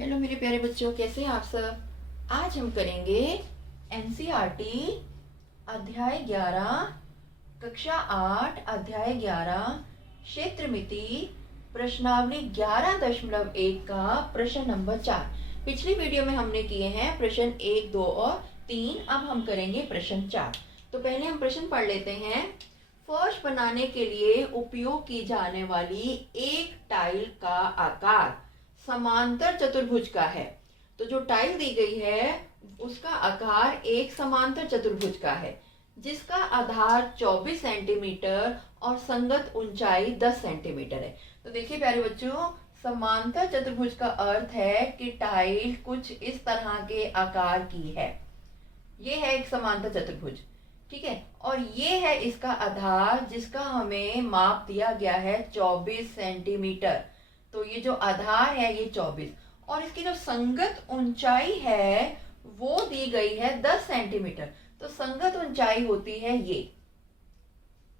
Hello मेरे प्यारे बच्चों, कैसे हैं आप सब। आज हम करेंगे एनसीईआरटी अध्याय 11 कक्षा 8 अध्याय 11 क्षेत्र मिति प्रश्नावली 11.1 का प्रश्न नंबर 4। पिछली वीडियो में हमने किए हैं प्रश्न 1, 2 और 3। अब हम करेंगे प्रश्न 4। तो पहले हम प्रश्न पढ़ लेते हैं। फर्श बनाने के लिए उपयोग की जाने वाली एक टाइल का आकार समांतर चतुर्भुज का है। तो जो टाइल दी गई है उसका आकार एक समांतर चतुर्भुज का है, जिसका आधार 24 सेंटीमीटर और संगत ऊंचाई 10 सेंटीमीटर है। तो देखिए प्यारे बच्चों, समांतर चतुर्भुज का अर्थ है कि टाइल कुछ इस तरह के आकार की है। ये है एक समांतर चतुर्भुज, ठीक है। और ये है इसका आधार, जिसका हमें माप दिया गया है 24 सेंटीमीटर। तो ये जो आधार है ये 24, और इसकी जो संगत ऊंचाई है वो दी गई है 10 सेंटीमीटर। तो संगत ऊंचाई होती है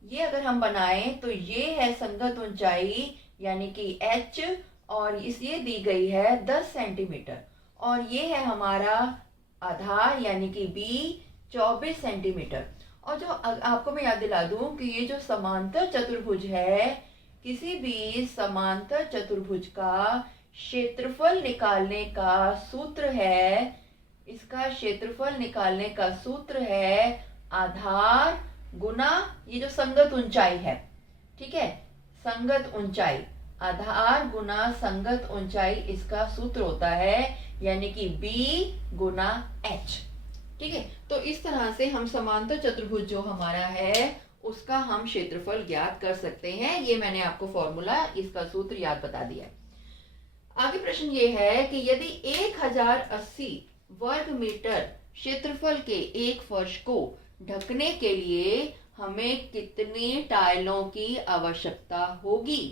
ये अगर हम बनाएं तो ये है संगत ऊंचाई यानी कि h, और इस ये दी गई है 10 सेंटीमीटर, और ये है हमारा आधार यानी कि b 24 सेंटीमीटर। और जो आपको मैं याद दिला दूं कि ये जो समांतर चतुर्भुज है, किसी भी समांतर चतुर्भुज का क्षेत्रफल निकालने का सूत्र है, इसका क्षेत्रफल निकालने का सूत्र है आधार गुना ये जो संगत ऊंचाई है, ठीक है। संगत ऊंचाई, आधार गुना संगत ऊंचाई, इसका सूत्र होता है यानी कि b गुना h, ठीक है। तो इस तरह से हम समांतर चतुर्भुज जो हमारा है उसका हम क्षेत्रफल ज्ञात कर सकते हैं। ये मैंने आपको फॉर्मूला, इसका सूत्र याद बता दिया है। आगे प्रश्न ये है कि यदि 1080 वर्ग मीटर क्षेत्रफल के एक फर्श को ढकने के लिए हमें कितनी टाइलों की आवश्यकता होगी।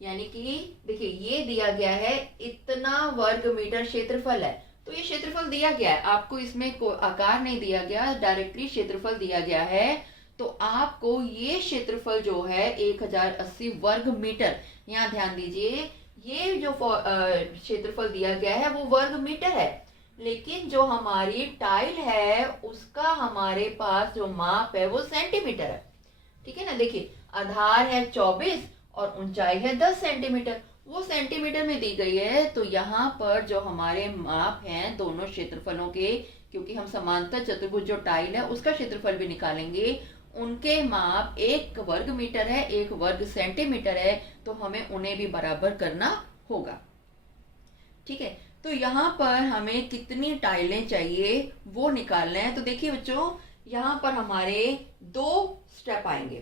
यानी कि देखिए ये दिया गया है, इतना वर्ग मीटर क्षेत्रफल है। तो ये क्षेत्रफल दिया गया है, आपको इसमें कोई आकार नहीं दिया गया, डायरेक्टली क्षेत्रफल दिया गया है। तो आपको ये क्षेत्रफल जो है 1080 वर्ग मीटर, यहाँ ध्यान दीजिए, ये जो क्षेत्रफल दिया गया है वो वर्ग मीटर है, लेकिन जो हमारी टाइल है उसका हमारे पास जो माप है वो सेंटीमीटर है, ठीक है ना। देखिए आधार है 24 और ऊंचाई है 10 सेंटीमीटर, वो सेंटीमीटर में दी गई है। तो यहाँ पर जो हमारे माप हैं दोनों क्षेत्रफलों के, क्योंकि हम समांतर चतुर्भुज जो टाइल है उसका क्षेत्रफल भी निकालेंगे, उनके माप एक वर्ग मीटर है, एक वर्ग सेंटीमीटर है, तो हमें उन्हें भी बराबर करना होगा, ठीक है। तो यहाँ पर हमें कितनी टाइलें चाहिए वो निकालना है। तो देखिए बच्चों, यहाँ पर हमारे 2 स्टेप आएंगे।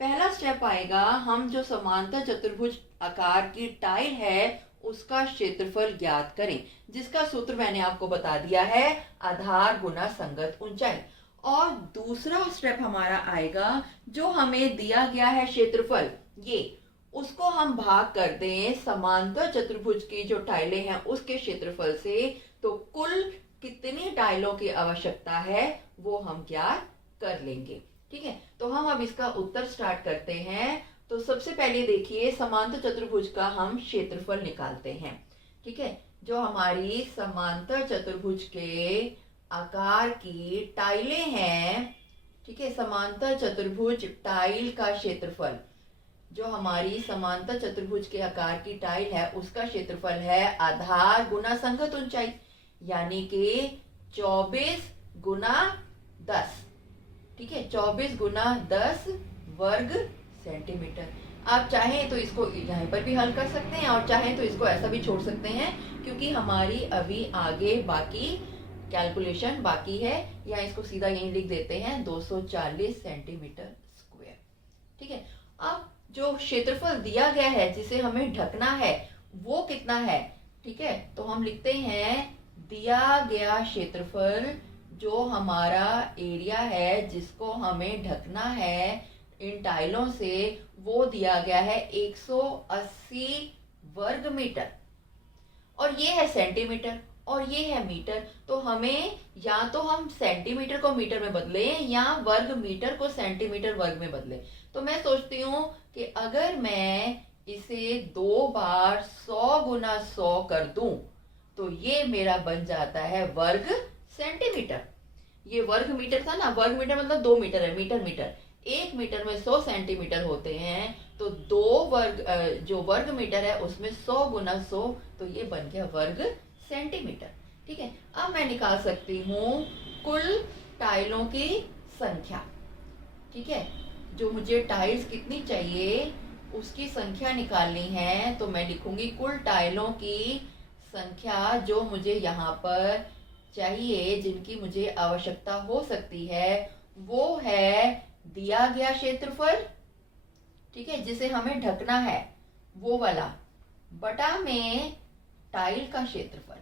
पहला स्टेप आएगा, हम जो समांतर चतुर्भुज आकार की टाइल है उसका क्षेत्रफल ज्ञात करें, जिसका सूत्र मैंने आपको बता दिया है आधार गुना संगत ऊंचाई। और दूसरा स्टेप हमारा आएगा, जो हमें दिया गया है क्षेत्रफल ये, उसको हम भाग कर दें समांतर चतुर्भुज की जो टाइलें हैं उसके क्षेत्रफल से, तो कुल कितनी टाइलों की आवश्यकता है वो हम ज्ञात कर लेंगे, ठीक है। तो हम अब इसका उत्तर स्टार्ट करते हैं। तो सबसे पहले देखिए, समांतर चतुर्भुज का हम क्षेत्रफल निकालते हैं, ठीक है। जो हमारी समांतर चतुर्भुज के आकार की टाइलें हैं, ठीक है, समांतर चतुर्भुज टाइल का क्षेत्रफल, जो हमारी समांतर चतुर्भुज के आकार की टाइल है उसका क्षेत्रफल है आधार गुना संगत ऊंचाई, यानी कि 24 गुना 10, ठीक है, 24 गुना 10 वर्ग सेंटीमीटर। आप चाहें तो इसको यहाँ पर भी हल कर सकते हैं, और चाहें तो इसको ऐसा भी छोड़ सकते हैं, क्योंकि हमारी अभी आगे बाकी कैलकुलेशन बाकी है। या इसको सीधा यहीं लिख देते हैं 240 सेंटीमीटर स्क्वायर, ठीक है। अब जो क्षेत्रफल दिया गया है जिसे हमें ढकना है वो कितना है, ठीक है। तो हम लिखते हैं दिया गया क्षेत्रफल, जो हमारा एरिया है जिसको हमें ढकना है इन टाइलों से, वो दिया गया है 180 वर्ग मीटर, और ये है सेंटीमीटर और ये है मीटर। तो हमें या तो हम सेंटीमीटर को मीटर में बदलें या वर्ग मीटर को सेंटीमीटर वर्ग में बदलें। तो मैं सोचती हूँ कि अगर मैं इसे 2 बार 100 गुना 100 कर दूं तो ये मेरा बन जाता है वर्ग सेंटीमीटर। ये वर्ग मीटर था ना, वर्ग मीटर मतलब 2 मीटर है, मीटर मीटर। 1 मीटर में 100 सेंटीमीटर होते हैं, तो जो वर्ग मीटर है उसमें 100 गुना 100, तो ये बन गया वर्ग सेंटीमीटर। ठीक है, अब मैं निकाल सकती हूँ कुल टाइलों की संख्या। ठीक है, जो मुझे टाइल्स कितनी चाहिए उसकी संख्या निकालनी है, तो मैं लिखूंगी कुल टाइलों की संख्या जो मुझे यहाँ पर चाहिए, जिनकी मुझे आवश्यकता हो सकती है, वो है दिया गया क्षेत्रफल, ठीक है, जिसे हमें ढकना है वो वाला, बटा में टाइल का क्षेत्रफल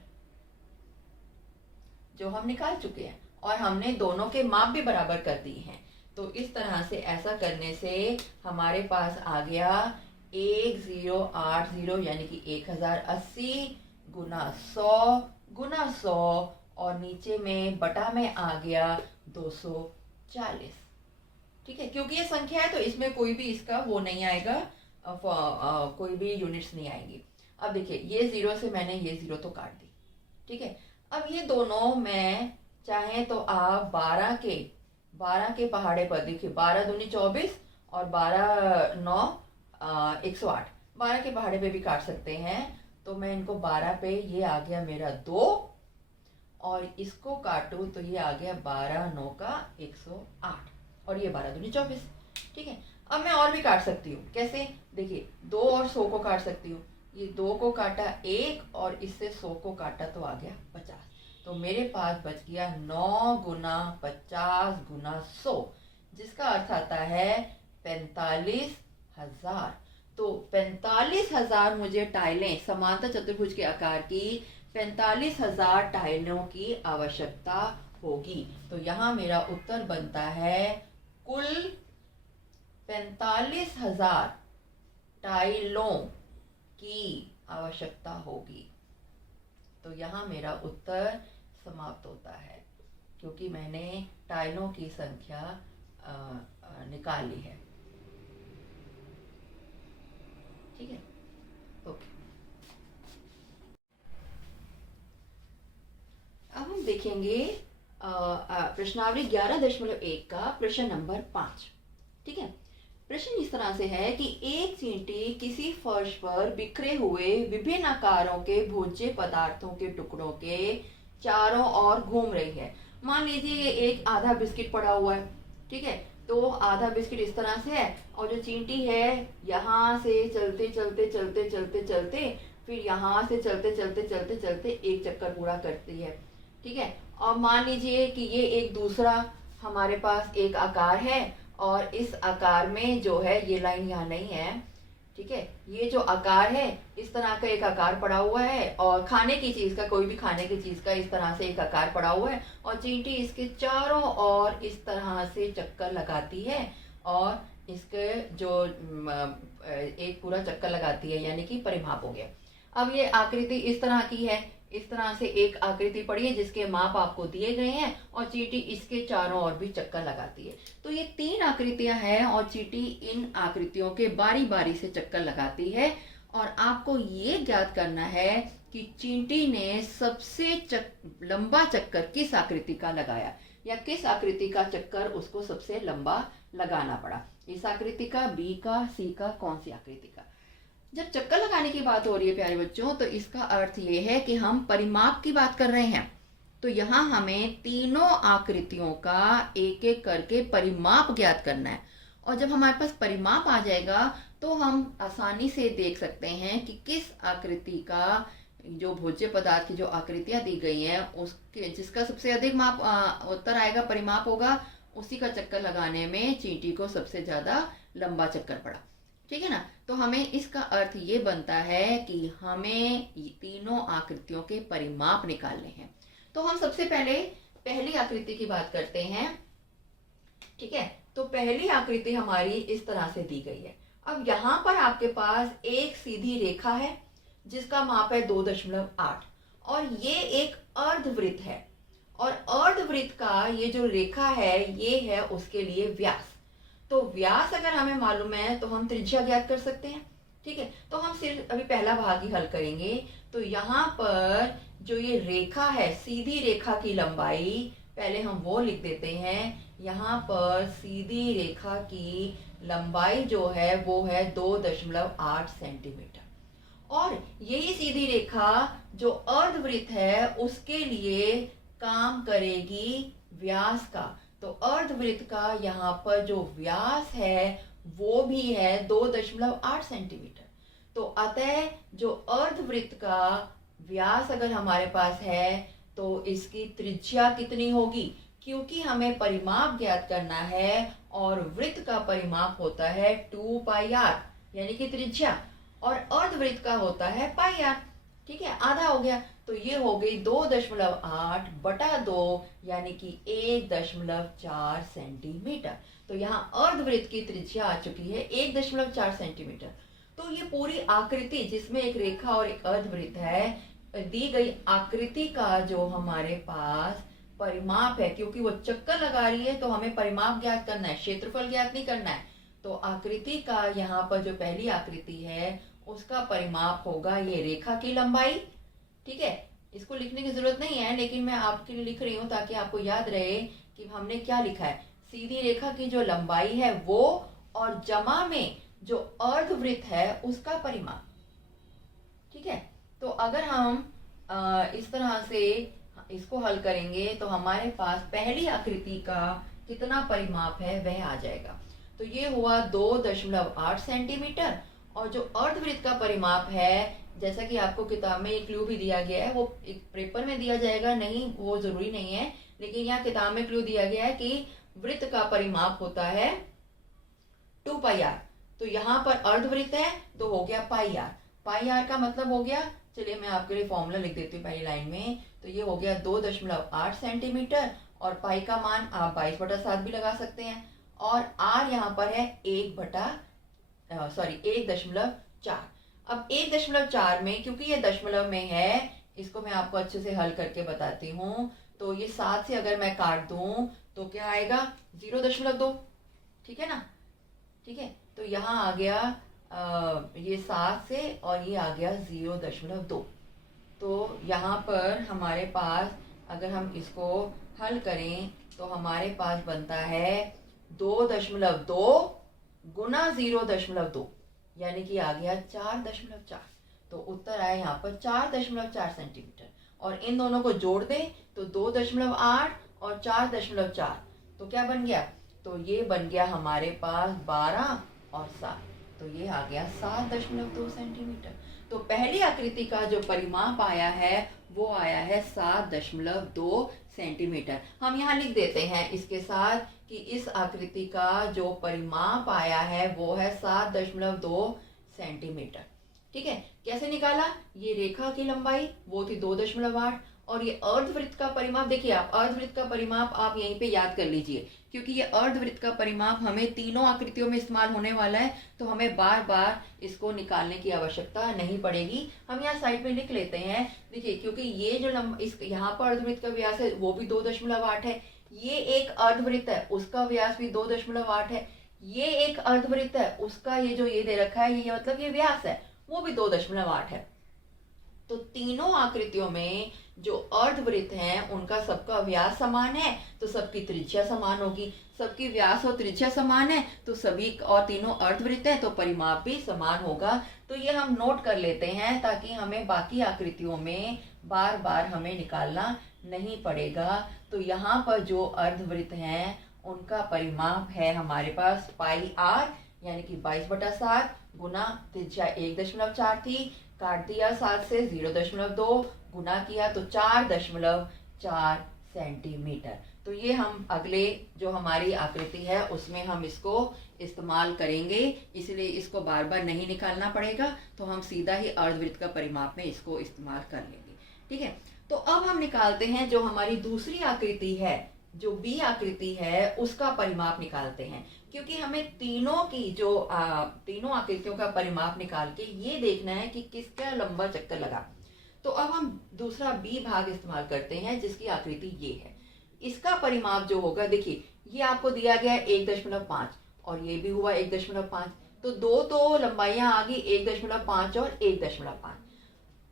जो हम निकाल चुके हैं, और हमने दोनों के माप भी बराबर कर दिए हैं। तो इस तरह से ऐसा करने से हमारे पास आ गया 1080 यानी कि 1080 गुना 100 गुना 100, और नीचे में बटा में आ गया 240। ठीक है, क्योंकि ये संख्या है तो इसमें कोई भी इसका वो नहीं आएगा, कोई भी यूनिट्स नहीं आएंगी। अब देखिए ये 0 से मैंने ये 0 तो काट दी। ठीक है, अब ये दोनों मैं चाहे तो आप 12 के पहाड़े पर देखिए, 12 दूनी 24 और 12 9 108, 12 के पहाड़े पे भी काट सकते हैं। तो मैं इनको 12 पे, ये आ गया मेरा 2, और इसको काटूं तो ये आ गया 12 9 का 108, और ये 12 दूनी 24। ठीक है, अब मैं और भी काट सकती हूँ। कैसे? देखिए 2 और 100 को काट सकती हूँ। ये 2 को काटा 1 और इससे 100 को काटा तो आ गया 50। तो मेरे पास बच गया 9 गुना 50 गुना 100, जिसका अर्थ आता है 45,000। तो 45,000 मुझे टाइलें, समांतर चतुर्भुज के आकार की 45,000 टाइलों की आवश्यकता होगी। तो यहाँ मेरा उत्तर बनता है कुल 45,000 टाइलों की आवश्यकता होगी। तो यहाँ मेरा उत्तर समाप्त होता है, क्योंकि मैंने टाइलों की संख्या निकाली है। ठीक है, ओके। अब हम देखेंगे प्रश्नावली 11.1 का प्रश्न नंबर 5। ठीक है, प्रश्न इस तरह से है कि एक चींटी किसी फर्श पर बिखरे हुए विभिन्न आकारों के भोज्य पदार्थों के टुकड़ों के चारों ओर घूम रही है। मान लीजिए ये एक आधा बिस्किट पड़ा हुआ है। ठीक है, तो आधा बिस्किट इस तरह से है, और जो चींटी है यहाँ से चलते चलते चलते चलते चलते फिर यहाँ से चलते चलते चलते चलते एक चक्कर पूरा करती है। ठीक है, और मान लीजिए कि ये एक दूसरा हमारे पास एक आकार है, और इस आकार में जो है ये लाइन यहाँ नहीं है। ठीक है, ये जो आकार है इस तरह का एक आकार पड़ा हुआ है, और खाने की चीज का, कोई भी खाने की चीज का इस तरह से एक आकार पड़ा हुआ है, और चींटी इसके चारों ओर इस तरह से चक्कर लगाती है, और इसके जो एक पूरा चक्कर लगाती है, यानी कि परिमाप हो गया। अब ये आकृति इस तरह की है, इस तरह से एक आकृति पड़ी है जिसके माप आपको दिए गए हैं, और चींटी इसके चारों ओर भी चक्कर लगाती है। तो ये 3 आकृतियां हैं, और चींटी इन आकृतियों के बारी बारी से चक्कर लगाती है, और आपको ये ज्ञात करना है कि चींटी ने सबसे लंबा चक्कर किस आकृति का लगाया, या किस आकृति का चक्कर उसको सबसे लंबा लगाना पड़ा। इस आकृति का, बी का, सी का, कौन सी आकृति का। जब चक्कर लगाने की बात हो रही है प्यारे बच्चों, तो इसका अर्थ ये है कि हम परिमाप की बात कर रहे हैं। तो यहाँ हमें तीनों आकृतियों का एक एक करके परिमाप ज्ञात करना है, और जब हमारे पास परिमाप आ जाएगा तो हम आसानी से देख सकते हैं कि किस आकृति का, जो भोज्य पदार्थ की जो आकृतियां दी गई हैं उसके जिसका सबसे अधिक माप उत्तर आएगा, परिमाप होगा, उसी का चक्कर लगाने में चींटी को सबसे ज्यादा लंबा चक्कर पड़ा। ठीक है ना, तो हमें इसका अर्थ ये बनता है कि हमें तीनों आकृतियों के परिमाप निकालने हैं। तो हम सबसे पहले पहली आकृति की बात करते हैं। ठीक है, तो पहली आकृति हमारी इस तरह से दी गई है। अब यहाँ पर आपके पास एक सीधी रेखा है जिसका माप है 2.8, और ये एक अर्धवृत्त है, और अर्धवृत्त का ये जो रेखा है ये है उसके लिए व्यास। तो व्यास अगर हमें मालूम है तो हम त्रिज्या ज्ञात कर सकते हैं। ठीक है, तो हम सिर्फ अभी पहला भाग ही हल करेंगे। तो यहाँ पर जो ये रेखा है, सीधी रेखा की लंबाई, पहले हम वो लिख देते हैं। यहाँ पर सीधी रेखा की लंबाई जो है वो है 2.8 सेंटीमीटर। और यही सीधी रेखा जो अर्धवृत्त है उसके लिए काम करेगी व्यास का। तो अर्धवृत्त का यहाँ पर जो व्यास है वो भी है 2.8 सेंटीमीटर। तो अतः जो अर्धवृत्त का व्यास अगर हमारे पास है तो इसकी त्रिज्या कितनी होगी, क्योंकि हमें परिमाप ज्ञात करना है और वृत्त का परिमाप होता है 2 पाई आर यानी कि त्रिज्या, और अर्धवृत्त का होता है पाई आर। ठीक है, आधा हो गया। तो ये हो गई 2.8 बटा 2 यानी कि 1.4 सेंटीमीटर। तो यहाँ अर्धवृत्त की त्रिज्या आ चुकी है 1.4 सेंटीमीटर। तो ये पूरी आकृति जिसमें एक रेखा और एक अर्धवृत्त है, दी गई आकृति का जो हमारे पास परिमाप है, क्योंकि वो चक्कर लगा रही है तो हमें परिमाप ज्ञात करना है, क्षेत्रफल ज्ञात नहीं करना है। तो आकृति का यहाँ पर जो पहली आकृति है उसका परिमाप होगा ये रेखा की लंबाई। ठीक है, इसको लिखने की जरूरत नहीं है, लेकिन मैं आपके लिए लिख रही हूँ ताकि आपको याद रहे कि हमने क्या लिखा है। सीधी रेखा की जो लंबाई है वो, और जमा में जो अर्धवृत्त है उसका परिमाप। ठीक है, तो अगर हम इस तरह से इसको हल करेंगे तो हमारे पास पहली आकृति का कितना परिमाप है वह आ जाएगा। तो ये हुआ 2.8 सेंटीमीटर, और जो अर्धवृत्त का परिमाप है, जैसा कि आपको किताब में एक क्लू भी दिया गया है, वो एक पेपर में दिया जाएगा नहीं वो जरूरी नहीं है, लेकिन यहाँ किताब में क्लू दिया गया है कि वृत्त का परिमाप होता है 2 पाई आर। तो यहाँ पर अर्धवृत्त है तो हो गया पाई आर। पाई आर का मतलब हो गया, चलिए मैं आपके लिए फॉर्मूला लिख देती हूँ पहली लाइन में। तो ये हो गया 2.8 सेंटीमीटर, और पाई का मान आप 22/7 भी लगा सकते हैं, और आर यहाँ पर है 1.4। अब 1.4 में, क्योंकि ये दशमलव में है, इसको मैं आपको अच्छे से हल करके बताती हूँ। तो ये 7 से अगर मैं काट दूं तो क्या आएगा, 0.2। ठीक है ना, ठीक है। तो यहाँ आ गया ये 7 से, और ये आ गया 0.2। तो यहाँ पर हमारे पास अगर हम इसको हल करें तो हमारे पास बनता है 2.2 गुना 0.2 यानी कि आ गया 4.4। तो उत्तर आया यहाँ पर 4.4 सेंटीमीटर, और इन दोनों को जोड़ दें तो 2.8 और 4.4, तो क्या बन गया, तो ये बन गया हमारे पास 12 और 7, तो ये आ गया 7.2 सेंटीमीटर। तो पहली आकृति का जो परिमाप आया है वो आया है 7.2 सेंटीमीटर। हम यहाँ लिख देते हैं इसके साथ कि इस आकृति का जो परिमाप आया है वो है 7.2 सेंटीमीटर। ठीक है, कैसे निकाला, ये रेखा की लंबाई वो थी 2.8, और ये अर्धवृत्त का परिमाप, देखिए आप अर्धवृत्त का परिमाप आप यहीं पे याद कर लीजिए, क्योंकि ये अर्धवृत्त का परिमाप हमें तीनों आकृतियों में इस्तेमाल होने वाला है, तो हमें बार बार इसको निकालने की आवश्यकता नहीं पड़ेगी। हम यहाँ साइड में लिख लेते हैं। देखिए, क्योंकि ये जो इस यहाँ पर अर्धवृत्त का व्यास है वो भी 2.8 है, ये एक अर्धवृत्त है उसका व्यास भी 2.8 है, ये एक अर्धवृत्त है उसका ये जो ये दे रखा है ये मतलब ये व्यास है वो भी 2.8 है। तो तीनों आकृतियों में जो अर्धवृत्त हैं उनका सबका व्यास समान है तो सबकी त्रिज्या समान होगी, सबकी व्यास और त्रिज्या समान है तो सभी, और तीनों अर्धवृत्त है तो परिमाप भी समान होगा। तो ये हम नोट कर लेते हैं ताकि हमें बाकी आकृतियों में बार बार हमें निकालना नहीं पड़ेगा। तो यहाँ पर जो अर्धवृत्त हैं उनका परिमाप है हमारे पास पाई आर यानी कि 22/7 गुना त्रिज्या 1.4 थी, काट दिया 7 से 0.2 गुना किया तो 4.4 सेंटीमीटर। तो ये हम अगले जो हमारी आकृति है उसमें हम इसको इस्तेमाल करेंगे, इसलिए इसको बार बार नहीं निकालना पड़ेगा, तो हम सीधा ही अर्धवृत्त का परिमाप में इसको इस्तेमाल कर लेंगे। ठीक है, तो अब हम निकालते हैं जो हमारी दूसरी आकृति है, जो बी आकृति है उसका परिमाप निकालते हैं, क्योंकि हमें तीनों की जो तीनों आकृतियों का परिमाप निकाल के ये देखना है कि किसका लंबा चक्कर लगा। तो अब हम दूसरा बी भाग इस्तेमाल करते हैं जिसकी आकृति ये है। इसका परिमाप जो होगा, देखिए ये आपको दिया गया है 1.5 और ये भी हुआ 1.5, तो दो तो लंबाइयां आ गई 1.5 और 1.5,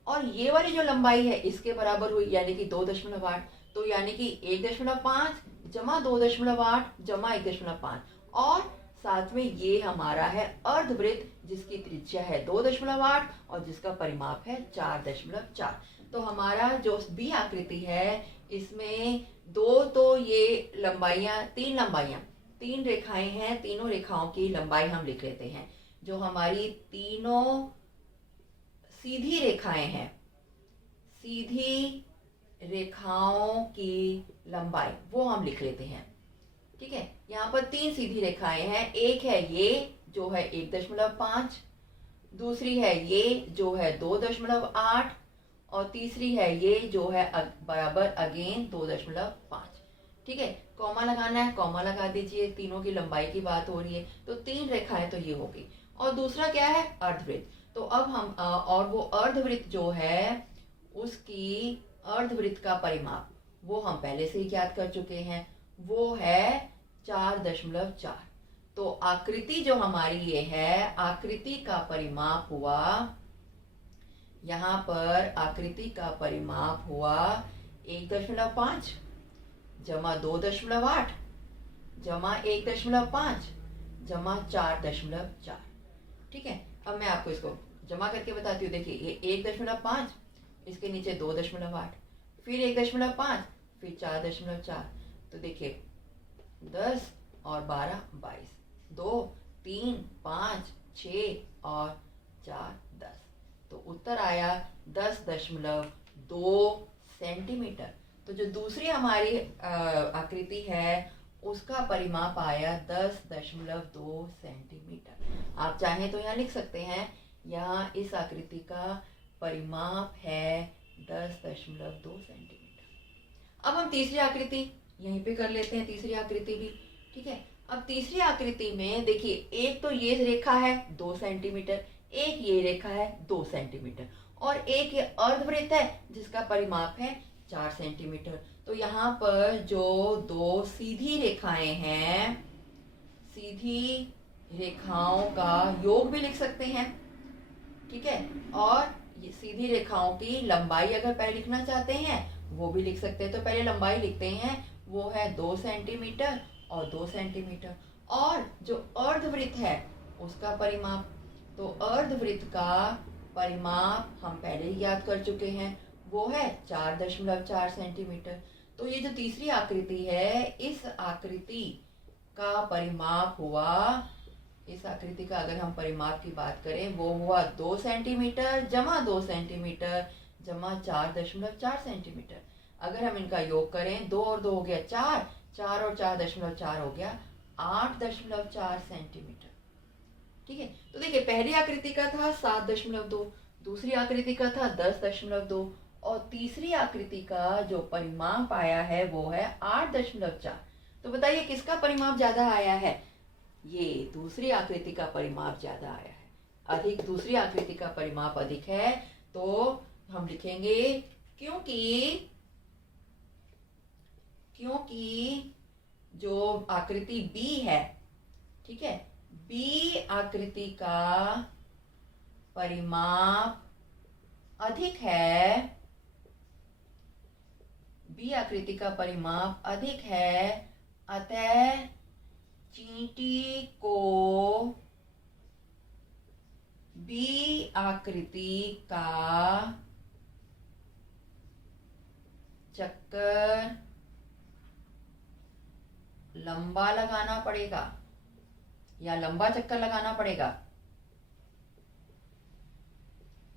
और ये वाली जो लंबाई है इसके बराबर हुई यानी कि 2.8। तो यानी कि 1.5 जमा 2.8 जमा 1.5, और साथ में ये हमारा है अर्धवृत्त जिसकी त्रिज्या है 2.8 और जिसका परिमाप है 4.4। तो हमारा जो बी आकृति है इसमें दो तो ये लंबाइयां, तीन रेखाएं हैं, तीनों रेखाओं की लंबाई हम लिख लेते हैं। जो हमारी तीनों सीधी रेखाएं हैं, सीधी रेखाओं की लंबाई वो हम लिख लेते हैं। ठीक है, यहाँ पर तीन सीधी रेखाएं हैं। एक है ये जो है 1.5, दूसरी है ये जो है 2.8, और तीसरी है ये जो है बराबर अगेन 2.5। ठीक है, कॉमा लगाना है, कॉमा लगा दीजिए, तीनों की लंबाई की बात हो रही है। तो तीन रेखाएं तो ये हो गई, और दूसरा क्या है अर्धवृत्त। तो अब हम और वो अर्धवृत्त जो है उसकी अर्धवृत्त का परिमाप वो हम पहले से ही ज्ञात कर चुके हैं, वो है 4.4। तो आकृति जो हमारी ये है, आकृति का परिमाप हुआ, यहाँ पर आकृति का परिमाप हुआ 1.5 जमा 2.8 जमा 1.5 जमा 4.4। ठीक है, अब मैं आपको इसको जमा करके बताती हूँ। देखिए ये 1.5, इसके नीचे 2.8, फिर 1.5, फिर 4.4। तो देखिए 10 और 12 22, 2 3 5 6 और 4 10। तो उत्तर आया 10.2 सेंटीमीटर। तो जो दूसरी हमारी आकृति है उसका परिमाप आया 10.2 सेंटीमीटर। आप चाहें तो यहाँ लिख सकते हैं, यहाँ इस आकृति का परिमाप है 10.2 सेंटीमीटर। अब हम तीसरी आकृति यहीं पे कर लेते हैं, तीसरी आकृति भी। ठीक है, अब तीसरी आकृति में देखिए एक तो ये रेखा है 2 सेंटीमीटर, एक ये रेखा है 2 सेंटीमीटर, और एक ये अर्धवृत्त है जिसका परिमाप है 4 सेंटीमीटर। तो यहाँ पर जो दो सीधी रेखाएं हैं, सीधी रेखाओं का योग भी लिख सकते हैं। ठीक है, और ये सीधी रेखाओं की लंबाई अगर पहले लिखना चाहते हैं वो भी लिख सकते हैं। तो पहले लंबाई लिखते हैं, वो है 2 सेंटीमीटर और 2 सेंटीमीटर। और जो अर्धवृत्त है उसका परिमाप, तो अर्धवृत्त का परिमाप हम पहले ही याद कर चुके हैं, वो है 4.4 सेंटीमीटर। तो ये जो तीसरी आकृति है, इस आकृति का परिमाप हुआ, इस आकृति का अगर हम परिमाप की बात करें वो हुआ 2 सेंटीमीटर जमा 2 सेंटीमीटर जमा 4.4 सेंटीमीटर। अगर हम इनका योग करें, 2 और 2 हो गया 4, 4 और 4.4 हो गया 8.4 सेंटीमीटर। ठीक है, तो देखिए पहली आकृति का था 7.2, दूसरी आकृति का था 10.2, और तीसरी आकृति का जो परिमाप आया है वो है 8.4। तो बताइए किसका परिमाप ज्यादा आया है? ये दूसरी आकृति का परिमाप ज्यादा आया है, अधिक, दूसरी आकृति का परिमाप अधिक है। तो हम लिखेंगे क्योंकि जो आकृति बी है, ठीक है, बी आकृति का परिमाप अधिक है, बी आकृति का परिमाप अधिक है, अतः चींटी को बी आकृति का चक्कर लंबा लगाना पड़ेगा या लंबा चक्कर लगाना पड़ेगा।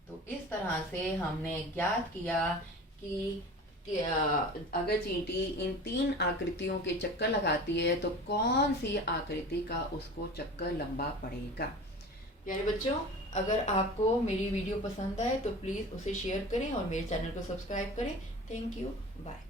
तो इस तरह से हमने ज्ञात किया कि अगर चींटी इन 3 आकृतियों के चक्कर लगाती है तो कौन सी आकृति का उसको चक्कर लंबा पड़ेगा। प्यारे बच्चों, अगर आपको मेरी वीडियो पसंद आए तो प्लीज़ उसे शेयर करें और मेरे चैनल को सब्सक्राइब करें। Thank you, bye.